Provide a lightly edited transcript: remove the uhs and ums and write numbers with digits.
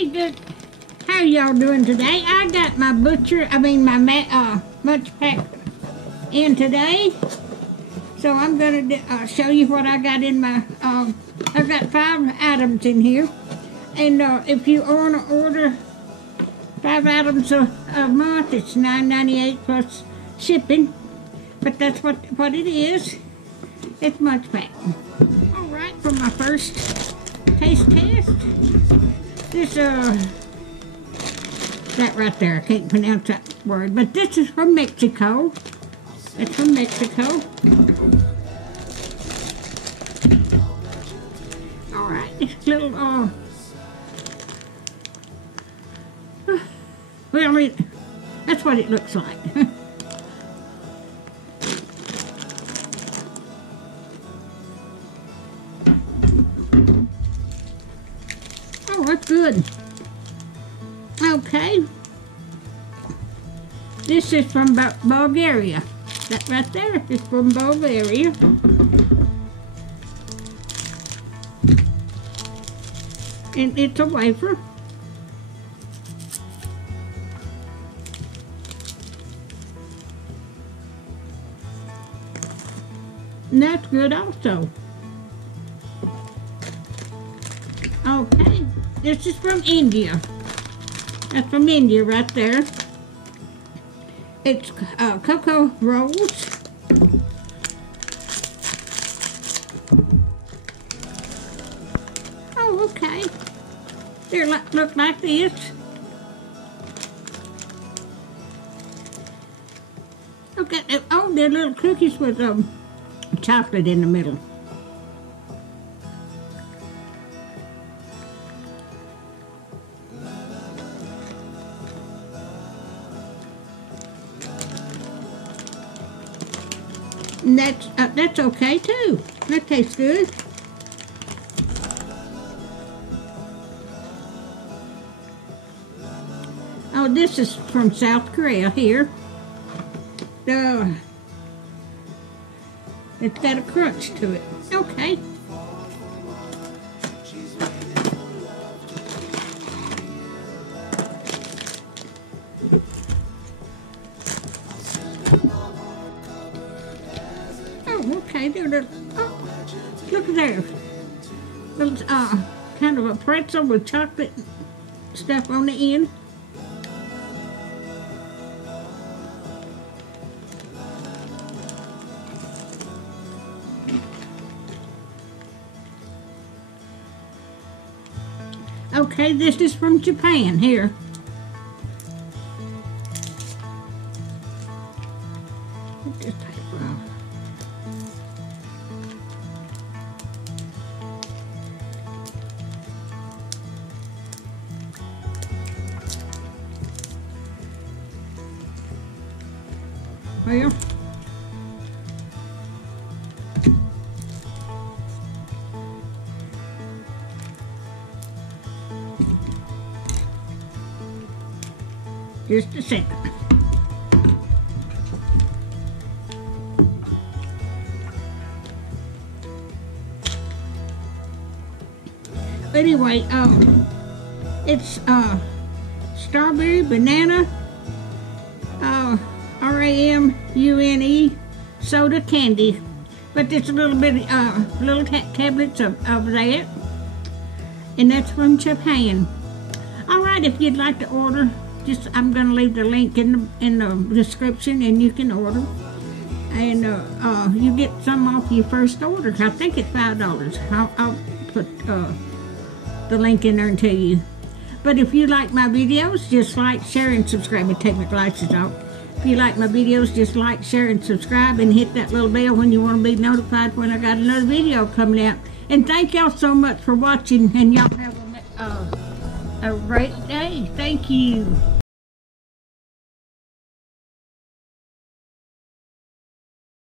Hey, good. How y'all doing today? I got my MunchPak in today, so I'm gonna show you what I got in my. I've got 5 items in here, and if you want to order 5 items a month, it's $9.98 plus shipping. But that's what it is. It's MunchPak. All right, for my first taste test, this that right there, I can't pronounce that word, but this is from Mexico. It's from Mexico. All right, this little well, that's what it looks like. Oh, that's good. Okay. This is from Bulgaria. That right there is from Bulgaria. And it's a wafer. And that's good also. Okay. This is from India. That's from India right there. It's cocoa rolls. Oh, okay. They look like this. Okay. Oh, they're little cookies with chocolate in the middle. And that's okay too. That tastes good. Oh, this is from South Korea here. It's got a crunch to it. Okay. Okay, they're little, oh, look at there. Little, kind of a pretzel with chocolate stuff on the end. Okay, this is from Japan here. This paper off. Well, just a second. Anyway, it's strawberry, banana, RAMUNE soda candy, but it's a little bit little tablets of that, and that's from Japan. All right, if you'd like to order, I'm going to leave the link in the description, and you can order, and you get some off your first order. I think it's $5. I'll put the link in there and tell you. But if you like my videos, just like, share, and subscribe. And take my glasses off. If you like my videos, just like, share, and subscribe, and hit that little bell when you want to be notified when I got another video coming out. And thank y'all so much for watching, and y'all have a great day. Thank you.